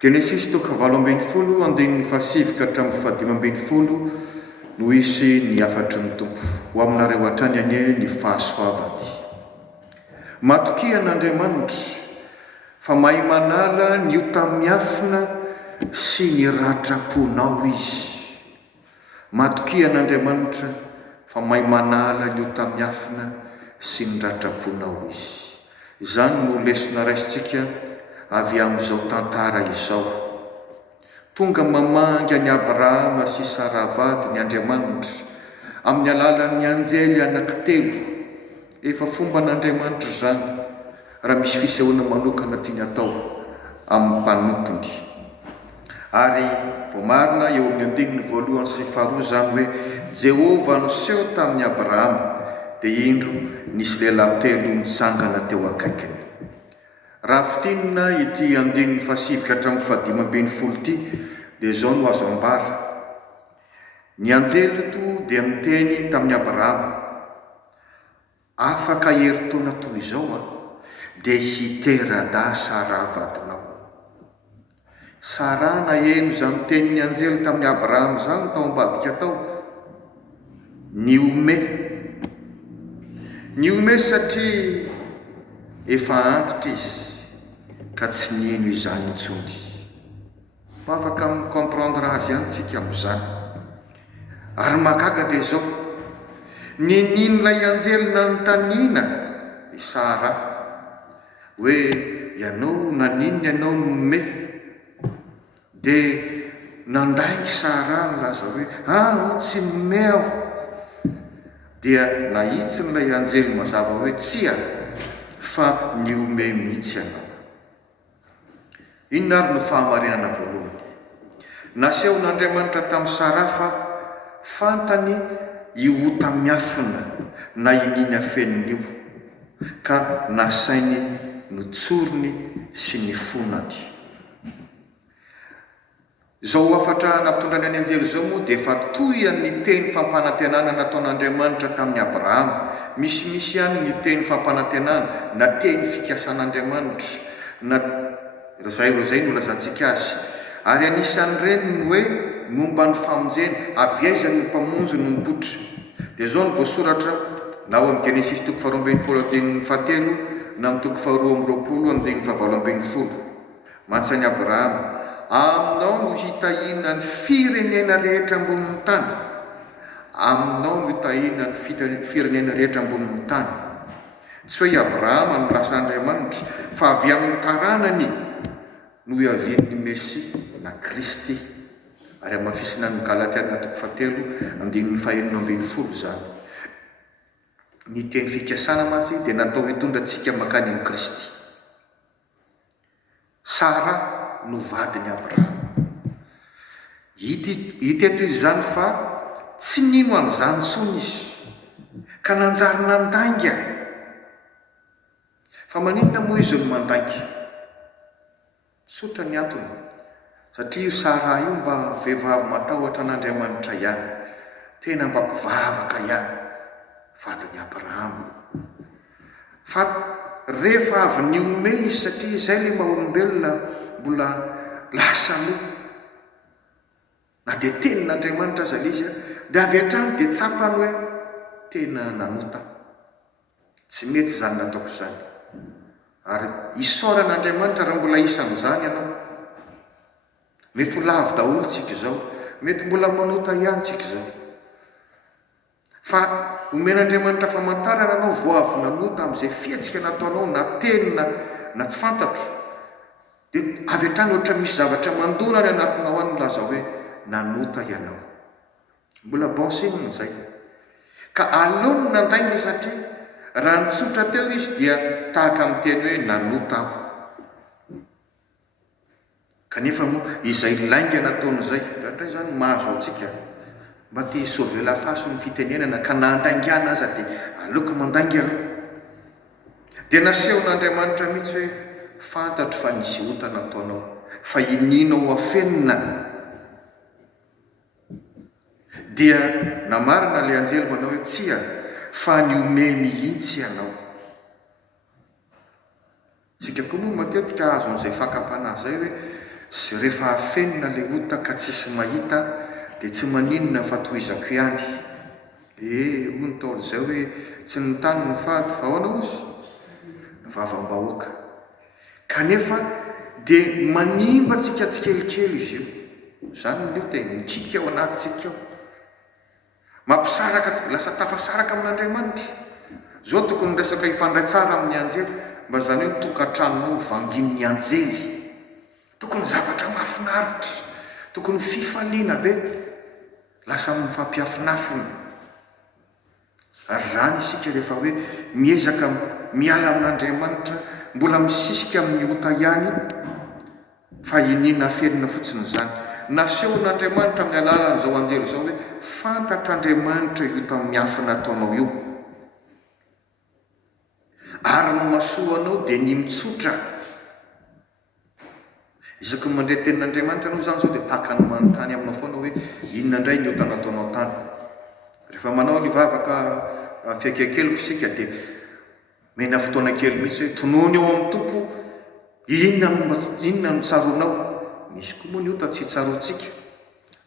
Genesis toko 8 andininy fasivika hatramin'ny fahadimy no isy ny afatry ny tompo ho aminareo hatrany anie ny fahasoavany. Matokian'Andriamanitra fa mahay manala ny io tamiafina sy ny ratraponao izy. Matokian'Andriamanitra fa mahay manala ny io tamiafina sy ny ratraponao izy. Izany no lesona raisitsika avy amin'izao tantara izao. Tonga mamanga ny Abrahama sy Sara vady ny Andriamanitra amin'ny alalan'ny anjely anankitelo. Efa fomba n'Andriamanitra izany raha misy fisehoana manokana tiany atao amin'ny mpanompony. Ary voamarina eo amin'ny andininy 1 sy 2 zany hoe Jehova niseho tamin'ny Abrahama dia indro nisy lehilahy telo nitsangana teo akaikiny. Raha fitinina ity andininy fasivika hatramin'ny fahadimy ity dia izao no azo ambara. Ny anjely to dia miteny tamin'ny Abrahama, afaka herintaona toy izao dia hitera-da Sara vadinao. Sara na eno izany tenin'ny anjely tamin'ny Abrahama izany tao ambadika tao, ny ome satria efa antitra izy ka tsy nino izany intsony. Afaka micomprendre azy ihany tsika amin'izany. Ary magaga dia izao, ninin'ilay anjely nanontaniana i Sara hoe ianao naninona ianao nome, dia nandaingy Sara milaza hoe tsy nome aho. Dia nahitsy n'ilay anjely mazava hoe tsia fa niome mihitsy ianao. Inona ary no fahamarinana voalohany? Nasehon'Andriamanitra tamin'ny Sara fa fantany io tamiafina na ininy afeniny io, ka nasainy notsorony sy ny fonany. Izao afatra nampitondrany any anjely izao moa dia efa toy ny teny fampanantenana nataon'Andriamanitra tamin'ny Abrahama. Misy ihany ny teny fampanantenana na teny fikasan'Andriamanitra na zay no lazantsika azy. Ary anisan'ireny hoe momba ny famonjena, avy aiza ny mpamonjy no mipotra. Dia izao no voasoratra na ao amin'ny Genesis toko 2:7 na amin'ny toko 2:20 mantsany Abrahama, aminao no hitahina ny firenena rehetra ambonin'ny tany. Aminao no hitahina ny firenena rehetra ambonin'ny tany. Tsy hoe Abrahama no lasa Andriamanitra, fa avy amin'ny taranany no iavian'ny Mesia na Kristy. Ary amin'ny mafisina ny Galatiana toko 7:4 zany. Ny teny fikasana mantsy dia natao hitondra antsika makany amin'ny Kristy. Sara no vadiny Abrahama. Hiteto izany fa tsy nino an'izany intsony izy, ka nanjary nandainga. Fa maninona moa izy no mandainga? Sotra ny antony, satria io Sara io mba vehivavy matahotra an'Andriamanitra ihany, tena mpampivavaka ihany, vadiny Abrahama. Fa rehefa avy niome izy, satria izay ilay maha-olombelona mbola lasa aloha, na dia tenin'Andriamanitra aza izy, dia avy hatrany dia tsapany hoe tena nanota. Tsy mety izany nataoko izany. Ary isaoran'Andriamanitra raha mbola isan'izany ianao. Mety ho lavo daholo tsika izao, mety mbola manota ihany tsika izao. Fa omen'Andriamanitra famantarana anao vao avy nanota amin'izay fiatsika nataonao, na teny na tsy fantatro, dia avy hatrany ohatra misy zavatra mandona ny anatinao any milaza hoe nanota ianao. Mbola bonsigne izay. Ka aleony nandainga satria raha nitsotra teo izy dia tahaka amin'ny teny hoe nanota aho. Kanefa moa izay lainga nataon'izay, indray zany mahazo antsika mba te sauver la face ny fitenenana, ka nandaingana aza dia aleoko mandainga aloha. Dia nasehon'Andriamanitra mihitsy hoe fantatro fa nisy ota nataonao, fa ininao afenina. Dia namarina ilay anjely manao hoe tsia fa niome mihitsy ianao. Sika koa moa matetika azo an'izay fakapana zay hoe sy rehefa afenina le ota ka tsisy mahita dia tsy maninona fa toizako ihany. Ho ny taolo izay hoe tsy ny tany ny fady fa ahoana ozy ny vavam-bahoaka, kanefa dia manimba tsika tsikelikely izy io. Izany ny te mitsika ao anatintsika ao, mampisaraka, lasa tafasaraka amin'Andriamanitra. Zao tokony resaka ifandray tsara amin'ny anjely, mba zany hoe tokantranonao vangin'ny anjely, tokony zavatra mahafinaritra, tokony fifaliana be, lasa mifampiafinafina. Ary zany isika rehefa hoe miezaka miala amin'Andriamanitra, mbola misisika amin'ny ota ihany, fa inina aferina fotsiny zany. Nasehon'Andriamanitra amin'ny alalan'izao anjely zao hoe fantatr'Andriamanitra io tamin'ny afina ataonao io, ary no masoanao dia ny mitsotra. Isaky ny mandray tenin'Andriamanitra anao zany zao dia tahaka ny manontany aminao foana hoe inona indray ny ota nataonao tany. Rehefa manao ny vavaka fiakekeliko sika dia mena fotoana kely mihitsy hoe tonoany eo amin'ny tompo, inona no tsaronao. Misy koa moa ny ota tsy tsaroantsika,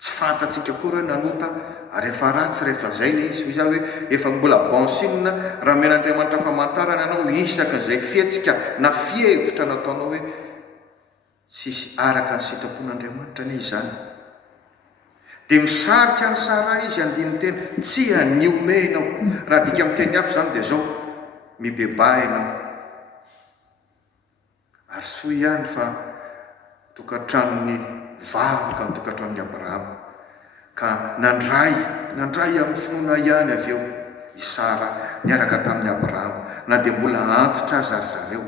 tsy fantatsika koa hoe nanota, ary efa ratsy rehefa zay le izy za hoe efa mbola bansinina. Raha men'Andriamanitra famantarana anao isaka izay fietsika na fievitra nataonao hoe tsisy araka ny sitrapon'Andriamanitra anie izany, dia misarika ny Sara izy andiny tena tsy haniome ianao. Raha dika amin'ny teny hafa zany dia zao mibeba ianao, ary soa ihany fa tokantranony vavaka ny tokantranony Abrahama, ka nandray amin'ny finoana ihany avy eo i Sara niaraka tamin'ny Abrahama, na dia mbola antitra azy ary zareo.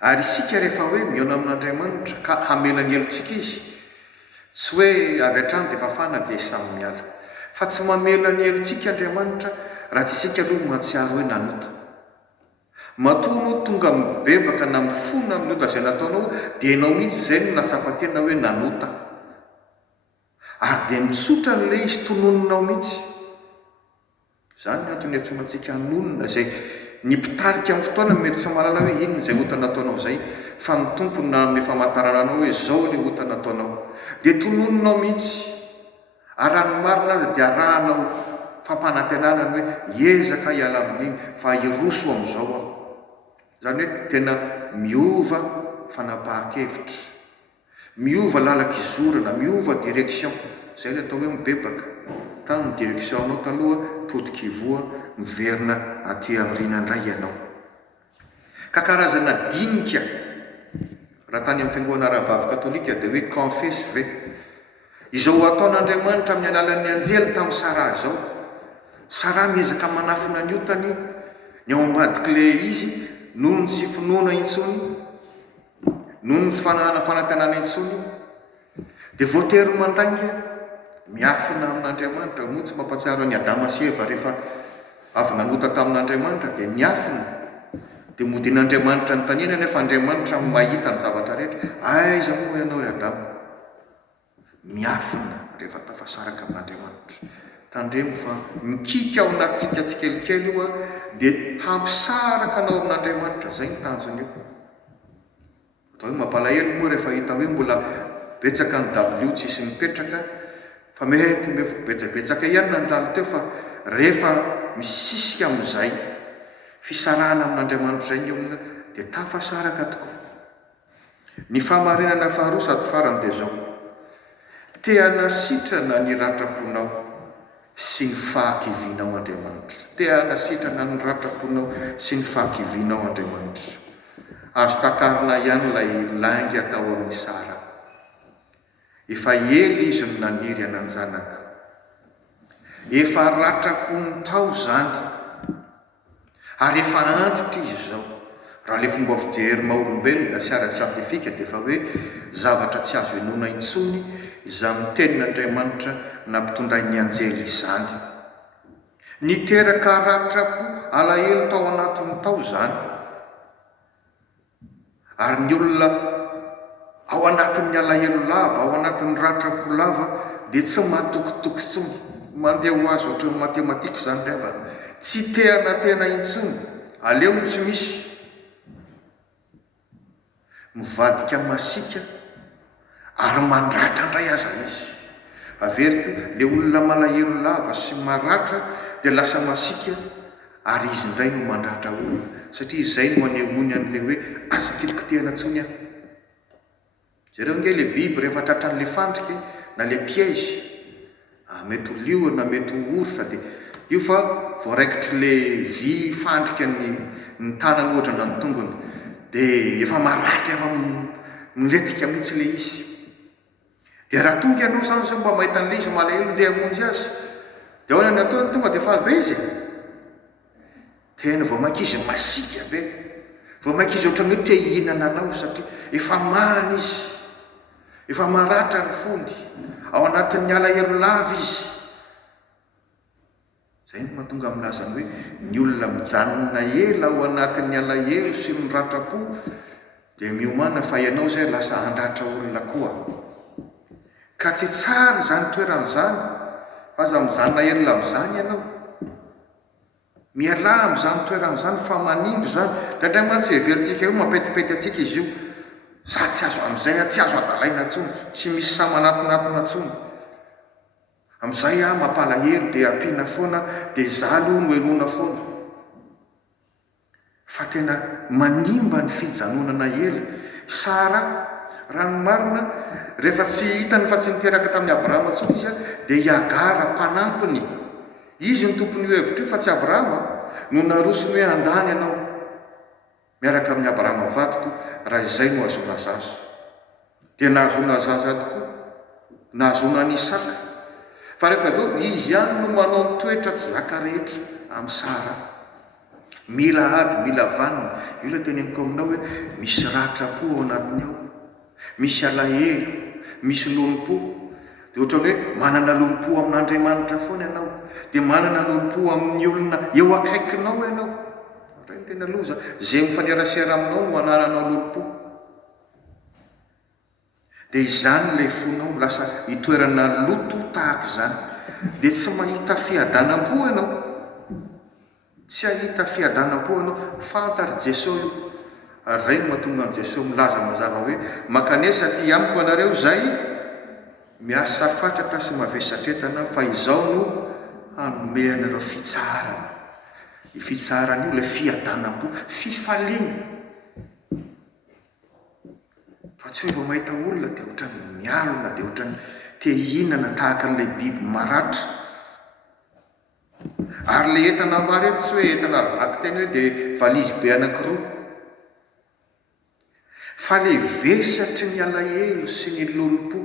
Ary isika rehefa hoe mihaona amin'Andriamanitra ka hamela ny helotsika izy, tsy hoe avy hatrany dia fafana dia samy miala, fa tsy mamela ny helotsika Andriamanitra raha tsy isika aloha mahatsiaro hoe nanota. Matoa tonga mibebaka na mifona amin'ny ota izay nataonao, dia ianao mihitsy izay no natsapatena hoe nanota, ary dia mitsotra n'le izy tononinao mihitsy. Izany ny antony antsoinantsika nonona, izay ny mpitarika amin'ny fotoana mety tsy mahalala hoe inona izay ota nataonao izay, fa ny tompony na amin'ny famantarana anao hoe zao le ota nataonao, dia tononinao mihitsy. Ary raha ny marina azy dia arahanao fampanantenana hoe hiezaka hiala amin'iny, fa hiroso amin'izao aho. Zany hoe tena miova fanapahan-kevitra, miova lalak'izorana, miova direction. Zay le atao hoe mibebaka. Tamin'ny direction anao taloha todi-kivoa miverina aty aoriana indray ianao. Ka karazana dinika raha tany amin'ny fiangonana Rahavavy Katolika dia hoe confesse ve, izao ataon'Andriamanitra amin'ny alalan'ny anjely tamin'ny Sara zao. Sara miezaka manafina ny otany, ny ao ambadiky le izy, noho ny tsy finoana intsony, noho ny tsy fanahana fanantenana intsony, dia voatery mandainga miafina amin'Andriamanitra. Moa tsy mampatsiaro ny Adama sy Eva rehefa avy nanota tamin'Andriamanitra dia niafina, dia modin'Andriamanitra ny tanina, nefa Andriamanitra mahita ny zavatra rehetra. Aiza moa ianao ry Adama? Miafina rehefa tafasaraka amin'Andriamanitra. Tandremo fa mikika ao anatintsika tsikelikely io dia hampisaraka anao amin'Andriamanitra. Zay ny tanjony io. Atao hoe mampalahelo moa rehefa hita hoe mbola betsaka ny W tsisy mipetraka, fa mety betsabetsaka ihany nandalo teo, fa rehefa misisika amin'izay fisarahana amin'Andriamanitra zay ny olona dia tafasaraka tokoa. Ny fahamarinana faharoa sady farany dia zao: te hanasitrana ny ratraponao sy ny fahakivinao Andriamanitra. Te hanasitrana ny ratraponao sy ny fahakivinao Andriamanitra. Azo takarina ihany ilay langy atao amin'ny Sara. Efa ely izy no naniry anan-janaka, efa ratrapony tao zany, ary efa antitra izy zao. Raha le fomba fijery maha-olombelona sy ara-siantifika dia efa hoe zavatra tsy azo inoana intsony izany tenin'Andriamanitra nampitondrain'ny anjely izany. Niteraka ratrapo alahelo tao anatin'ny tao zany, ary ny olona ao anatin'ny alahelo lava, ao anatin'ny ratrapo lava dia tsy matokitoky intsony. Mandeha ho azy ohatran'ny matematika zany revana, tsy tehana tena intsony, aleo tsy misy. mivadika masika ary mandratrandray aza izy. Averiko le olona malahelo lava sy maratra dia lasa masika ary izy indray no mandratra olona, satria izay no anehoany an'le hoe asa kitikitehana ntsony aho. Zareo nge le biby rehefa tratran'le fandrika na le piège, mety ho liona na mety ho orsa, dia io fa voaraikitry le vy fandrika ny tanany ohatra na ny tongony dia efa maratra, efa miletika mihitsy le izy. Dia raha tonga ianao zany zao mba mahita an'le izy malahelo dia hamonjy azy, dia ahoana ny ataony tonga dia faly be izy. Tena vao makizy masika be, vao makizy ohatran'ny hoe te hihinana anao satria efa mamy izy, efa maratra ny fony, ao anatin'ny alahelo lava izy. Zay no mahatonga milazany hoe ny olona mijanona ela ao anatin'ny alahelo sy ny ratrapo dia miomana fa ianao zay lasa handratra olona koa. Ka tsy tsara zany toeran'izany, fa aza mijanona ela amin'izany ianao, miala amin'izany toeran'izany, fa manindro zany. Ndraindray mantsy everitsika io mampetipety atsika izy io, za tsy azo amin'izay, tsy azo adalaina ntsony, tsy misy sa manatonatona ntsony. Amin'izay mampalahelo dia ampiana foana, dia zalo no enona foana. Fa tena manimba ny fijanonana ela. Sara raha ny marina, rehefa tsy hitany fa tsy niteraka tamin'ny Abrahama ntsony izy dia Iagara mpanampiny. Izy ny tompony io hevitra io fa tsy Abrahama, no narosony hoe andany ianao miaraka amin'ny Abrahama vadiko raha izay no azona zaza. Dia nahazona zaza tokoa, nahazona ny Isaka. Fa rehefa aveo izy ihany no manao ny toetra tsy zaka rehetra amin'ny Sara. Mila ady, mila vanina. Io ilay teneniko aminao hoe misy ratrapo ao anatiny ao, misy alahelo, misy lompo. Dia ohatrany hoe manana lompo amin'Andriamanitra foana ianao, dia manana lompo amin'ny olona eo akaikinao ianao. Ray ny tena loza, zay mifanerasera aminao no anananao lompo. Dia izany ilay fonao lasa hitoerana loto tahaka izany. Dia tsy mahita fiadanam-po ianao, tsy ahita fiadanam-po ianao, fantary Jesosy io. Ary zay no mahatonga an' Jesosy milaza mazava hoe makanesa ty amiko anareo zay miasa fatratra sy mavesatretana, fa izao no hanome anareo fitsarana. I fitsarana io ilay fiadanam-po, fifaliana. Fa tsy hoe vao mahita olona dia ohatrany mialona, dia ohatrany te hihinana tahaka n'ilay biby maratra. Ary le entana maro eto tsy hoe entana vaky teny hoe dia valizy be anankiroa, fa le vesatry ny alahelo sy ny lolompo.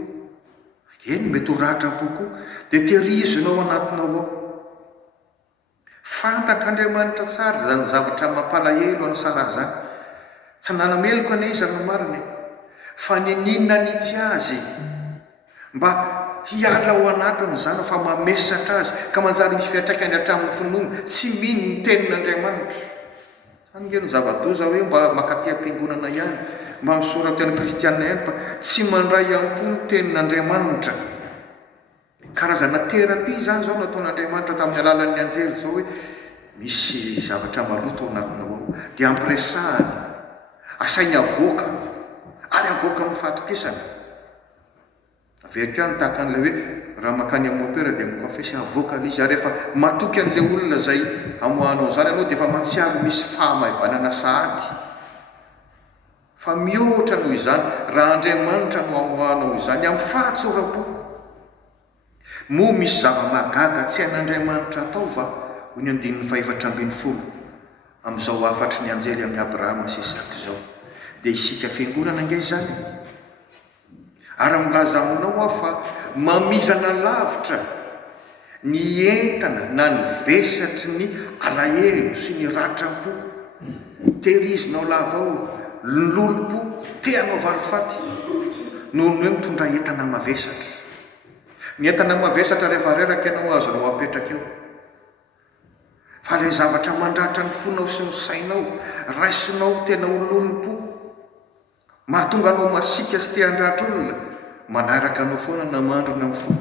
Eny mety ho ratrapo koa, dia tehirizonao anatinao ao. Fantatr'Andriamanitra tsara zany zavatra mampalahelo any Sara zany. Tsy nanameloko ane izy ny marina, fa nininona nitsy azy mba hiala ao anatiny zany, fa mamesatra azy ka manjary misy fiatraikany hatramin'ny finoana, tsy mino ny tenin'Andriamanitra. Zany nge ny zava-doza hoe mba makaty am-piangonana ihany, mba misoratra ny kristianina ihany, fa tsy mandray am-po ny tenin'Andriamanitra. Karazana terapia zany zao nataon'Andriamanitra tamin'ny alalan'ny anjely zao hoe misy zavatra maloto ao anatinao ao, dia ampiresahany, asainy avoaka, ary avoaka amin'ny fahatokisana. Averika any tahaka an'ilay hoe raha makany amin'ny opera dia mikonfesy avoaka le izy, ary rehefa matoky an'ilay olona zay amohanao zany ianao dia efa matsiaro misy fahamavanana sahady. Fa mihoatra noho izany, raha Andriamanitra no amohanao izany amin'ny fahatsoram-po. Moa misy zava-magaga tsy an'Andriamanitra atao va? Hoy ny 5:40 amin'izao afatry ny anjely amin'ny Abrahama sy Isaka izao. Dia isika fiangonana nge zany. Ary milaza aminao aho fa mamizana lavitra ny entana na ny vesatry ny alahelo sy ny ratrapo. Tehirizinao lava ao ny lolompo, teanao varifaty noho ny hoe mitondra entana mavesatra. Ny entana mavesatra rehefa reraka ianao azonao apetraka eo. Fa ilay zavatra mandratra ny fonao sy ny sainao, raisinao tena ho lolompo, mahatonga anao masika sy te handratra olona, manaraka anao foana namandrona amin'ny fo.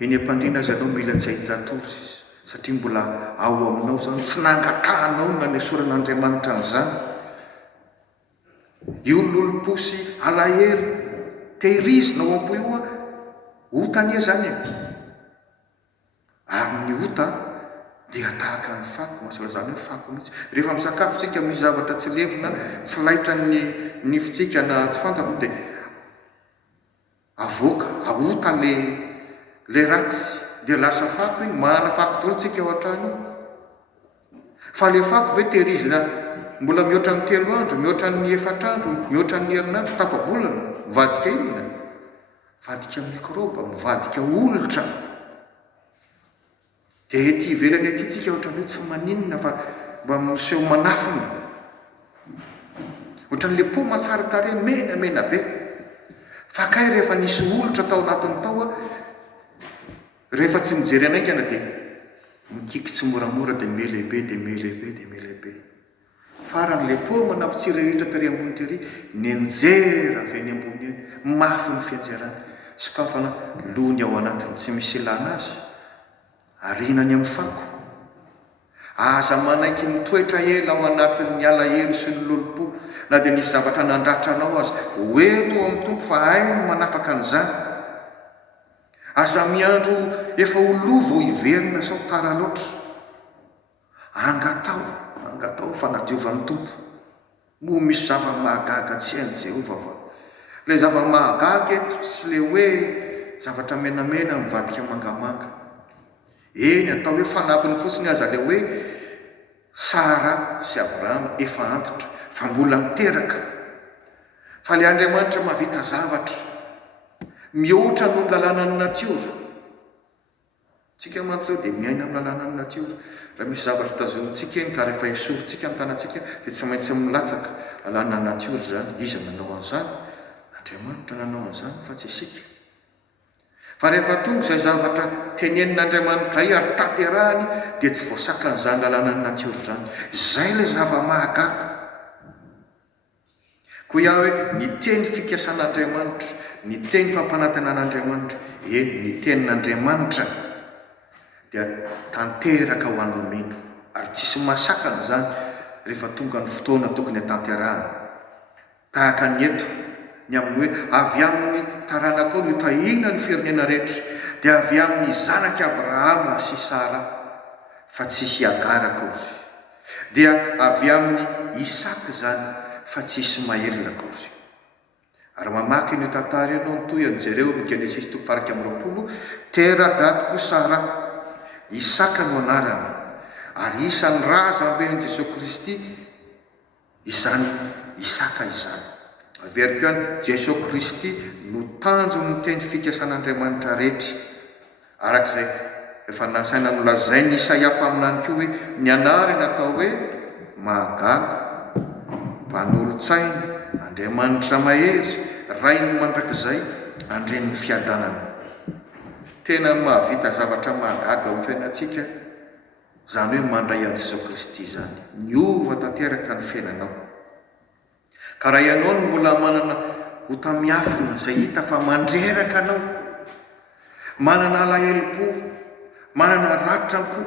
Eny am-pandriana azy anao mila tsy ahita tory, satria mbola ao aminao zany, tsy nangatahanao na ny esoran'Andriamanitra an'izany. io lolo-posy alahelo tehirizina ao ampo io a otania zany e. Ary ny ota dia tahaka ny fako, masala zany hoe fako mihitsy. Rehefa misakafo tsika misy zavatra tsy levina, tsy laitra ny nifitsika na tsy fantako dia avoaka aota le ratsy dia lasa fako iny, mahana fako daholo tsika ao an-trano io. Fa le fako ve tehirizina mbola mihoatra ny 3 andro, mihoatra ny 4 andro, mihoatra ny herinandro, tapa-bolana, mivadika inona? Mivadika mikroba, mivadika olitra. Dia ety ivelany ety tsika ohatran'hoe tsy maninona fa mba miseho manafina. Ohatran'le poma tsara tarehy menamena be. Fa kay rehefa nisy olitra tao anatiny tao a, rehefa tsy mijery anaikana dia mikikitsy moramora dia melehibe dia melehibe dia melehibe. Faran'le poma nampitsiriritra tary ambony tery, nianjera avy eny ambony eny, mafy ny fianjerana. Sokafana lony ao anatiny tsy misy ilana azy. Arinany amin'ny fako. Aza manaiky mitoetra ela ao anatin'ny alahelo sy ny lolo-po, na dia nisy zavatra nandratra anao azy, hoeto amin'ny tompo fa hay no manafaka an'izany. Aza miandro efa ho lova ho iverina sao tara loatra. Angatao fanadiovan'ny tompo. Moa misy zava-mahagaga tsy hain'i Jehova fa le zava-mahagaga eto tsy le hoe zavatra menamena mivadika mangamanga. Eny atao hoe fanampiny fotsiny aza le hoe Sara sy Abrahama efa antitra fa mbola miteraka. Fa le Andriamanitra mahavita zavatra mihoatra noho ny lalànan'ny natiora. Tsika mantsy dia miaina amin'ny lalànan'ny natiora. Raha misy zavatra tazonitsika eny ka rehefa esorintsika amin'ny tanantsika dia tsy maintsy milatsaka lalànan'ny natiora zany. Iza nanao an'izany? Andriamanitra nanao an'izany fa tsy isika. Fa rehefa tonga izay zavatra tenenin'Andriamanitra ary tanterahany dia tsy voasakan'izany lalànan'ny natiora zany. Izay le zava-mahagaga. Koa iaho hoe ny teny fikasan'Andriamanitra, ny teny fampanantenan'Andriamanitra, ny tenin'Andriamanitra dia tanteraka ho an'olomeno ary tsisy masakana zany rehefa tonga ny fotoana tokony hatanterahana. Tahaka ny eto ny amin'ny hoe avy amin'ny taranakao no tahina ny firenena rehetra, dia avy amin'ny zanaky Abrahama sy Sara fa tsisy Agara kory, dia avy amin'ny Isaka zany fa tsisy Ismaela kory. Ary mamaky ny tantara ianao toy anjereo ny Genesis 2:20, tera-dadiko Sara, Isaka no anarany, ary isan'ny razamben'i Jesosy Kristy izany Isaka izany. Averiko ihany, Jesosy Kristy no tanjo ny teny fikasan'Andriamanitra rehetra. Arak'izay efa nasaina nolazainy Isaia mpaminany koa hoe ny anarany atao hoe mahagaga, mpanolontsaina, Andriamanitra mahery, rainy mandrakizay, andren'ny fiadanana. Tena mahavita zavatra mahagaga amin'ny fiainantsika zany hoe mandray an'i Jesosy Kristy zany, niova tanteraka ny fiainanao. Ka raha ianao no mbola manana otamiafina izay hita fa mandreraka anao, manana alahelo-po, manana ratram-po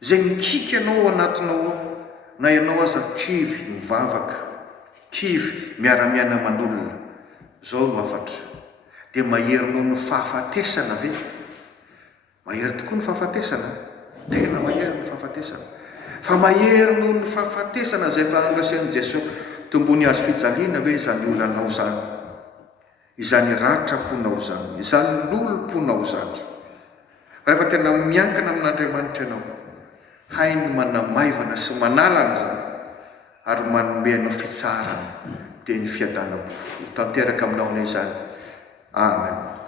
izay mikika anao anatinao ao, na ianao aza kivy mivavaka, kivy miara-miaina aman'olona, zao mafatra, dia maherinao ny fahafatesana ve? Mahery tokoa ny fahafatesana, tena mahery ny fahafatesana. Fa maherinao ny fahafatesana izay fa andrasen'i Jesosy tombony azo fijaliana hoe izany olanao zany, izany ratra-ponao zany, izany lolo-ponao zany. Rehefa tena miankina amin'Andriamanitra ianao, hainy manamaivana sy manalana zany, ary manome anao fitsarana dia ny fiadanam-po tanteraka aminao izany. Amen.